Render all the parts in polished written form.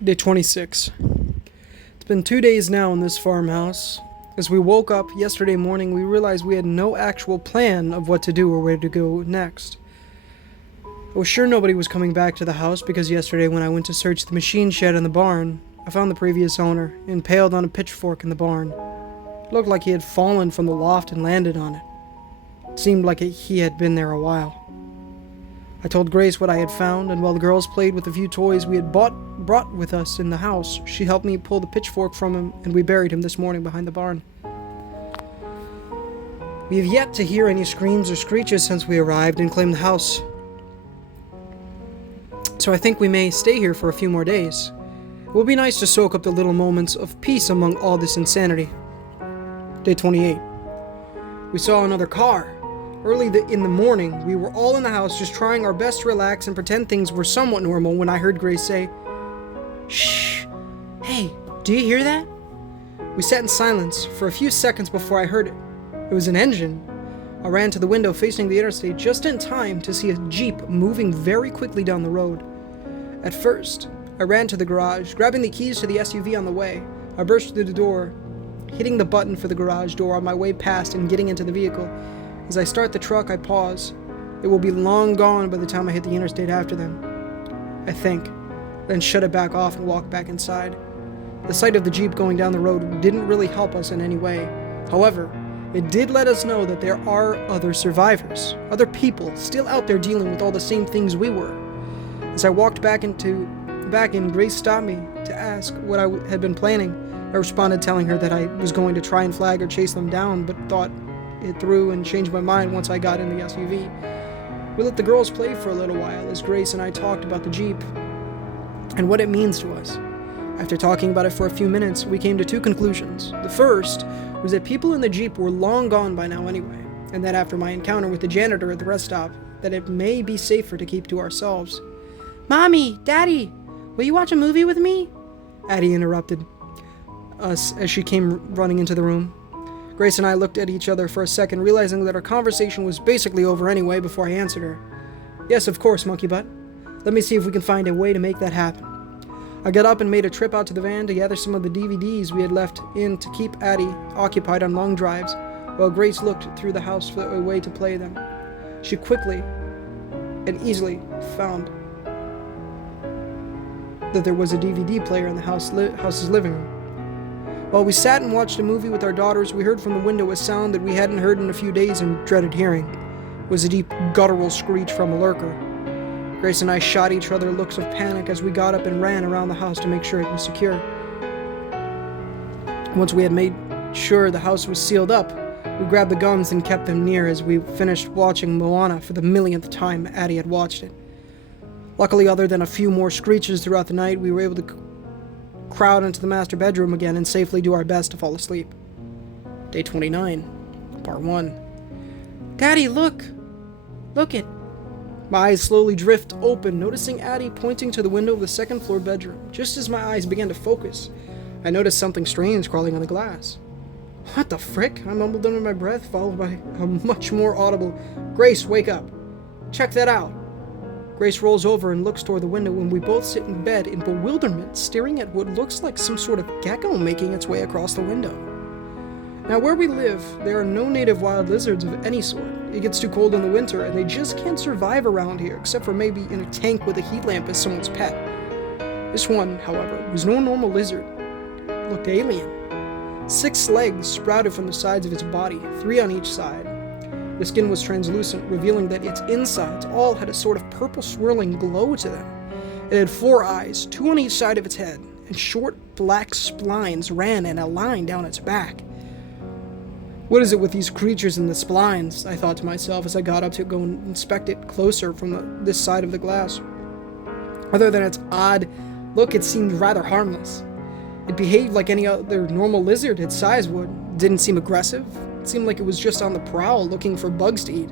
Day 26. It's been 2 days now in this farmhouse. As we woke up yesterday morning, we realized we had no actual plan of what to do or where to go next. I was sure nobody was coming back to the house because yesterday when I went to search the machine shed in the barn, I found the previous owner, impaled on a pitchfork in the barn. It looked like he had fallen from the loft and landed on it. It seemed like he had been there a while. I told Grace what I had found, and while the girls played with a few toys we had brought with us in the house, she helped me pull the pitchfork from him, and we buried him this morning behind the barn. We have yet to hear any screams or screeches since we arrived and claimed the house. So I think we may stay here for a few more days. It will be nice to soak up the little moments of peace among all this insanity. Day 28. We saw another car. Early in the morning, we were all in the house just trying our best to relax and pretend things were somewhat normal when I heard Grace say, "Shh! Hey, do you hear that?" We sat in silence for a few seconds before I heard it. It was an engine. I ran to the window facing the interstate just in time to see a Jeep moving very quickly down the road. At first, I ran to the garage, grabbing the keys to the SUV on the way. I burst through the door, hitting the button for the garage door on my way past and getting into the vehicle. As I start the truck, I pause. It will be long gone by the time I hit the interstate after them, I think, then shut it back off and walk back inside. The sight of the Jeep going down the road didn't really help us in any way. However, it did let us know that there are other survivors, other people still out there dealing with all the same things we were. As I walked back in, Grace stopped me to ask what I had been planning. I responded telling her that I was going to try and flag or chase them down, but thought it through and changed my mind once I got in the SUV. We let the girls play for a little while as Grace and I talked about the Jeep and what it means to us. After talking about it for a few minutes, we came to two conclusions. The first was that people in the Jeep were long gone by now anyway, and that after my encounter with the janitor at the rest stop, that it may be safer to keep to ourselves. "Mommy, Daddy, will you watch a movie with me?" Addie interrupted us as she came running into the room. Grace and I looked at each other for a second, realizing that our conversation was basically over anyway before I answered her. "Yes, of course, monkey butt. Let me see if we can find a way to make that happen." I got up and made a trip out to the van to gather some of the DVDs we had left in to keep Addie occupied on long drives, while Grace looked through the house for a way to play them. She quickly and easily found that there was a DVD player in the house's living room. While we sat and watched a movie with our daughters, we heard from the window a sound that we hadn't heard in a few days and dreaded hearing. It was a deep, guttural screech from a lurker. Grace and I shot each other looks of panic as we got up and ran around the house to make sure it was secure. Once we had made sure the house was sealed up, we grabbed the guns and kept them near as we finished watching Moana for the millionth time Addie had watched it. Luckily, other than a few more screeches throughout the night, we were able to crowd into the master bedroom again and safely do our best to fall asleep. Day 29, Part 1. "Daddy, look! Look it!" My eyes slowly drift open, noticing Addie pointing to the window of the second floor bedroom. Just as my eyes began to focus, I noticed something strange crawling on the glass. "What the frick?" I mumbled under my breath, followed by a much more audible, "Grace, wake up! Check that out!" Grace rolls over and looks toward the window when we both sit in bed in bewilderment, staring at what looks like some sort of gecko making its way across the window. Now, where we live, there are no native wild lizards of any sort. It gets too cold in the winter, and they just can't survive around here, except for maybe in a tank with a heat lamp as someone's pet. This one, however, was no normal lizard. It looked alien. 6 legs sprouted from the sides of its body, 3 on each side. The skin was translucent, revealing that its insides all had a sort of purple swirling glow to them. It had 4 eyes, 2 on each side of its head, and short black splines ran in a line down its back. What is it with these creatures and the splines? I thought to myself as I got up to go and inspect it closer from this side of the glass. Other than its odd look, it seemed rather harmless. It behaved like any other normal lizard its size would. It didn't seem aggressive. It seemed like it was just on the prowl looking for bugs to eat.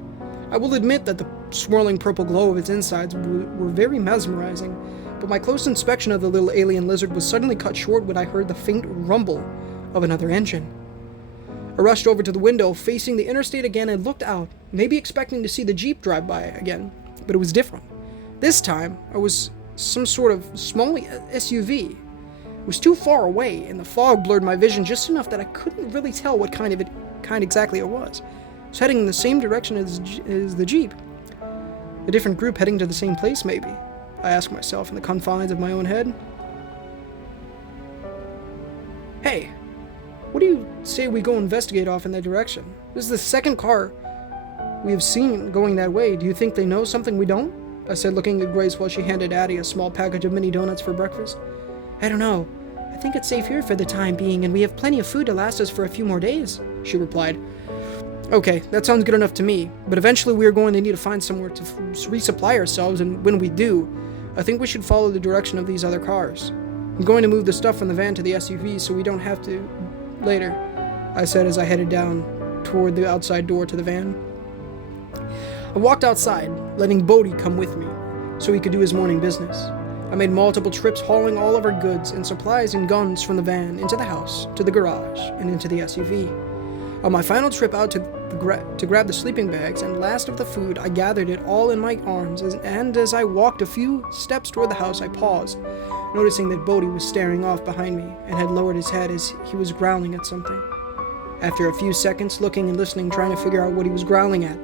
I will admit that the swirling purple glow of its insides were very mesmerizing, but my close inspection of the little alien lizard was suddenly cut short when I heard the faint rumble of another engine. I rushed over to the window, facing the interstate again, and looked out, maybe expecting to see the Jeep drive by again, but it was different. This time, I was some sort of small SUV. It was too far away, and the fog blurred my vision just enough that I couldn't really tell what kind exactly it was. It was heading in the same direction as the Jeep. A different group heading to the same place, maybe. I asked myself in the confines of my own head. Hey, what do you say we go investigate off in that direction? This is the second car we have seen going that way. Do you think they know something we don't? I said, looking at Grace while she handed Addie a small package of mini donuts for breakfast. I don't know. I think it's safe here for the time being, and we have plenty of food to last us for a few more days, she replied. Okay, that sounds good enough to me, but eventually we are going to need to find somewhere to resupply ourselves, and when we do, I think we should follow the direction of these other cars. I'm going to move the stuff from the van to the SUV so we don't have to later, I said as I headed down toward the outside door to the van. I walked outside, letting Bodhi come with me so he could do his morning business. I made multiple trips hauling all of our goods and supplies and guns from the van into the house, to the garage, and into the SUV. On my final trip out to grab the sleeping bags and last of the food, I gathered it all in my arms, and as I walked a few steps toward the house, I paused, noticing that Bodhi was staring off behind me and had lowered his head as he was growling at something. After a few seconds, looking and listening, trying to figure out what he was growling at,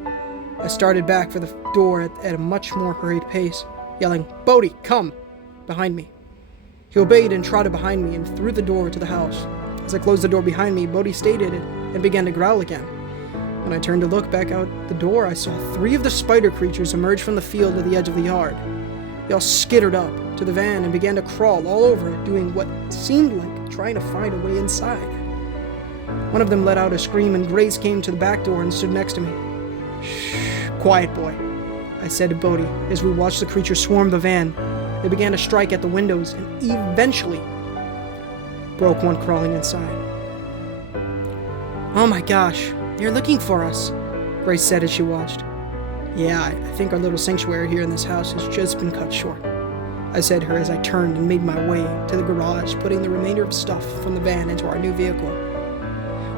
I started back for the door at a much more hurried pace, yelling, "Bodhi, come!" behind me. He obeyed and trotted behind me and through the door to the house. As I closed the door behind me, Bodhi stayed at it and began to growl again. When I turned to look back out the door, I saw 3 of the spider creatures emerge from the field at the edge of the yard. They all skittered up to the van and began to crawl all over it, doing what seemed like trying to find a way inside. One of them let out a scream, and Grace came to the back door and stood next to me. "Shh, quiet, boy," I said to Bodhi as we watched the creatures swarm the van. They began to strike at the windows and eventually broke one crawling inside. "Oh my gosh, they're looking for us," Grace said as she watched. "Yeah, I think our little sanctuary here in this house has just been cut short," I said to her as I turned and made my way to the garage, putting the remainder of stuff from the van into our new vehicle.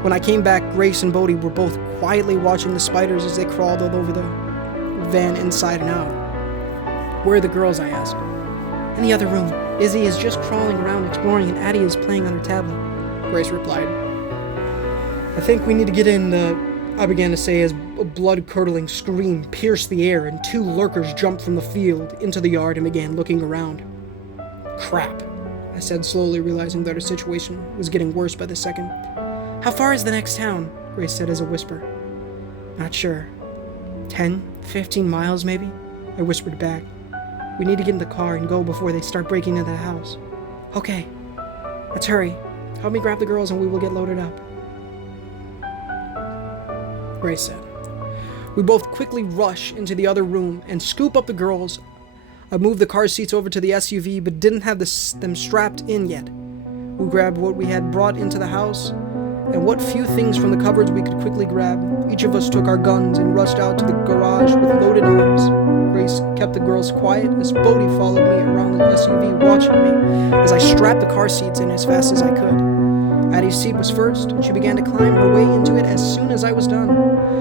When I came back, Grace and Bodhi were both quietly watching the spiders as they crawled all over the van inside and out. "Where are the girls?" I asked. "In the other room. Izzy is just crawling around exploring and Addie is playing on her tablet," Grace replied. "I think we need to get in the..." I began to say as a blood-curdling scream pierced the air and 2 lurkers jumped from the field into the yard and began looking around. "Crap," I said, slowly realizing that our situation was getting worse by the second. "How far is the next town?" Grace said as a whisper. "Not sure. 10, 15 miles maybe?" I whispered back. "We need to get in the car and go before they start breaking into the house." "Okay. Let's hurry. Help me grab the girls and we will get loaded up," Grace said. We both quickly rush into the other room and scoop up the girls. I moved the car seats over to the SUV but didn't have them strapped in yet. We grabbed what we had brought into the house and what few things from the cupboards we could quickly grab. Each of us took our guns and rushed out to the garage with loaded arms. Grace kept the girls quiet as Bodhi followed me around the SUV watching me as I strapped the car seats in as fast as I could. Addie's seat was first, and she began to climb her way into it as soon as I was done.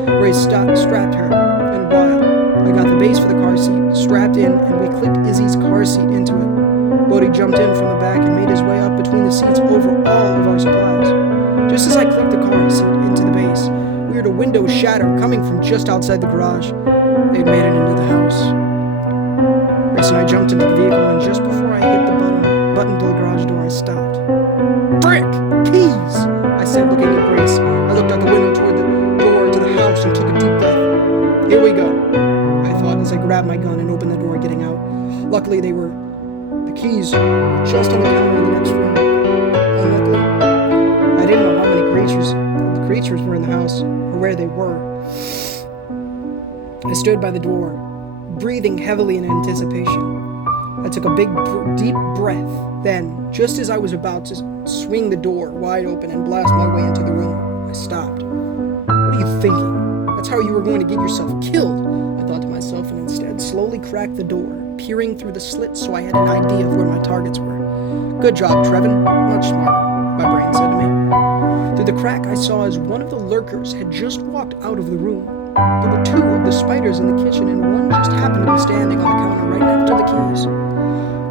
Grace strapped her, and while I got the base for the car seat strapped in and we clicked Izzy's car seat into it, Bodhi jumped in from the back and made his way up between the seats over all of our supplies. Just as I clicked the car seat into the base, we heard a window shatter coming from just outside the garage. They'd made it into the house. Grace and I jumped into the vehicle, and just before I hit the button to the garage door, I stopped. "Frick! Keys!" I said, looking at Grace. I looked out the window toward the door to the house and took a deep breath. "Here we go," I thought as I grabbed my gun and opened the door, getting out. Luckily, the keys were just on the counter in the next room. Unluckily, I didn't know how many creatures were in the house or where they were. I stood by the door, breathing heavily in anticipation. I took a big, deep breath. Then, just as I was about to swing the door wide open and blast my way into the room, I stopped. "What are you thinking? That's how you were going to get yourself killed," I thought to myself, and instead slowly cracked the door, peering through the slit so I had an idea of where my targets were. "Good job, Trevin. Much smarter," my brain said to me. Through the crack, I saw as one of the lurkers had just walked out of the room. There were 2 of the spiders in the kitchen, and one just happened to be standing on the counter right next to the keys.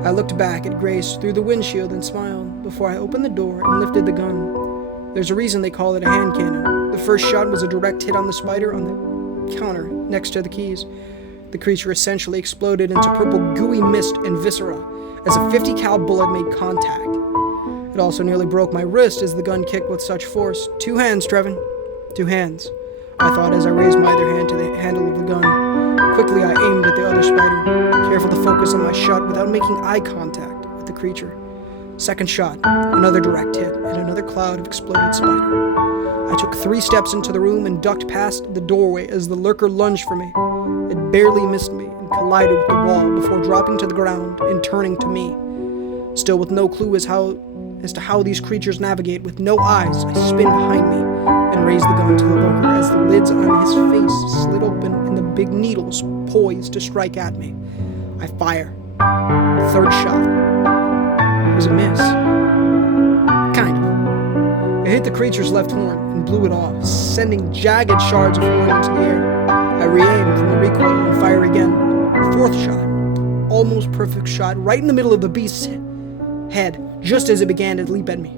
I looked back at Grace through the windshield and smiled before I opened the door and lifted the gun. There's a reason they call it a hand cannon. The first shot was a direct hit on the spider on the counter next to the keys. The creature essentially exploded into purple gooey mist and viscera as a 50 cal bullet made contact. It also nearly broke my wrist as the gun kicked with such force. 2 hands, Trevin. 2 hands, I thought as I raised my other hand to the handle of the gun. Quickly, I aimed at the other spider, careful to focus on my shot without making eye contact with the creature. Second shot, another direct hit, and another cloud of exploded spider. I took 3 steps into the room and ducked past the doorway as the lurker lunged for me. It barely missed me and collided with the wall before dropping to the ground and turning to me. Still with no clue as to how these creatures navigate, with no eyes, I spin behind me and raise the gun to the lurker as the lids on his face slid open and the big needles poised to strike at me. I fire. Third shot. It was a miss. Kind of. It hit the creature's left horn and blew it off, sending jagged shards of horn into the air. I re-aimed from the recoil and fire again. Fourth shot. Almost perfect shot right in the middle of the beast's head, just as it began to leap at me.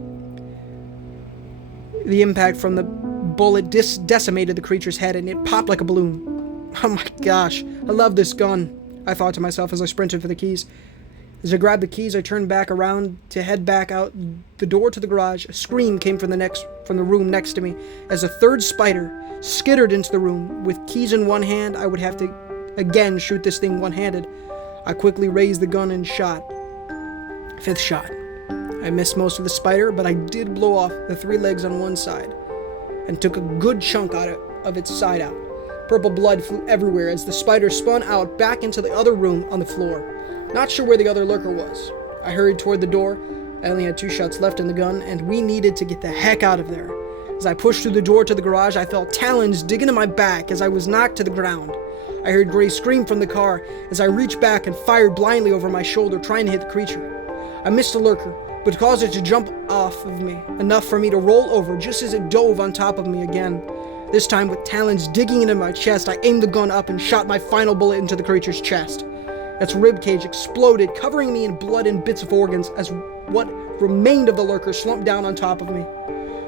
The impact from the bullet decimated the creature's head and it popped like a balloon. Oh my gosh, I love this gun, I thought to myself as I sprinted for the keys. As I grabbed the keys, I turned back around to head back out the door to the garage. A scream came from the room next to me as a third spider skittered into the room. With keys in one hand, I would have to again shoot this thing one-handed. I quickly raised the gun and shot. Fifth shot. I missed most of the spider, but I did blow off the 3 legs on one side and took a good chunk out of its side out. Purple blood flew everywhere as the spider spun out back into the other room on the floor. Not sure where the other lurker was. I hurried toward the door. I only had 2 shots left in the gun, and we needed to get the heck out of there. As I pushed through the door to the garage, I felt talons dig into my back as I was knocked to the ground. I heard Grace scream from the car as I reached back and fired blindly over my shoulder, trying to hit the creature. I missed the lurker, but caused it to jump off of me, enough for me to roll over just as it dove on top of me again. This time, with talons digging into my chest, I aimed the gun up and shot my final bullet into the creature's chest. Its ribcage exploded, covering me in blood and bits of organs as what remained of the lurker slumped down on top of me.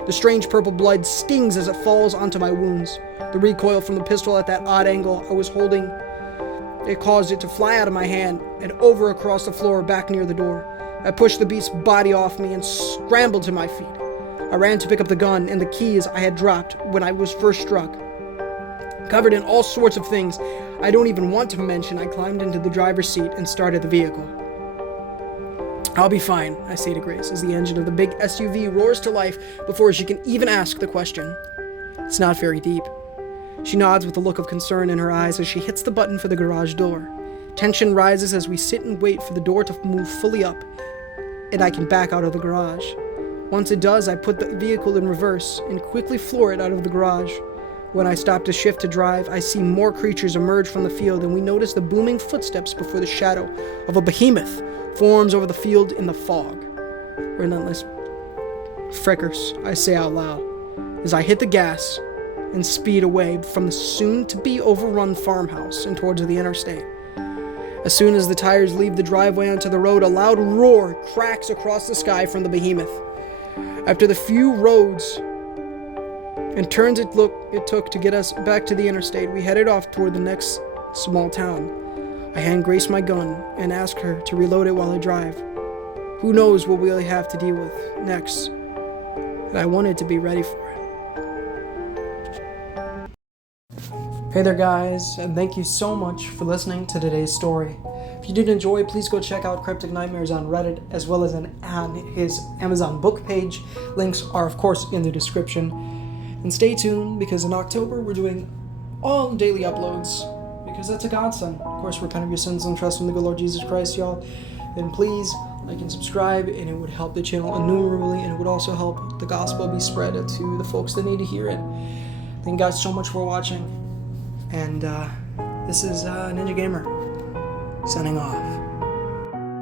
The strange purple blood stings as it falls onto my wounds. The recoil from the pistol at that odd angle I was holding, it caused it to fly out of my hand and over across the floor back near the door. I pushed the beast's body off me and scrambled to my feet. I ran to pick up the gun and the keys I had dropped when I was first struck. Covered in all sorts of things I don't even want to mention, I climbed into the driver's seat and started the vehicle. "I'll be fine," I say to Grace as the engine of the big SUV roars to life before she can even ask the question. "It's not very deep." She nods with a look of concern in her eyes as she hits the button for the garage door. Tension rises as we sit and wait for the door to move fully up, and I can back out of the garage. Once it does, I put the vehicle in reverse and quickly floor it out of the garage. When I stop to shift to drive, I see more creatures emerge from the field, and we notice the booming footsteps before the shadow of a behemoth forms over the field in the fog. Relentless frickers, I say out loud, as I hit the gas and speed away from the soon-to-be overrun farmhouse and towards the interstate. As soon as the tires leave the driveway onto the road, a loud roar cracks across the sky from the behemoth. After the few roads and turns it took to get us back to the interstate, we headed off toward the next small town. I hand Grace my gun and ask her to reload it while I drive. Who knows what we'll have to deal with next, and I wanted to be ready for it. Hey there guys, and thank you so much for listening to today's story. If you did enjoy, please go check out Cryptic Nightmares on Reddit, as well as on his Amazon book page. Links are of course in the description. And stay tuned, because in October we're doing all daily uploads, because that's a godsend. Of course, repent of your sins and trust in the good Lord Jesus Christ, y'all. Then please like and subscribe, and it would help the channel innumerably, and it would also help the gospel be spread to the folks that need to hear it. Thank you guys so much for watching. And this is Ninja Gamer, signing off.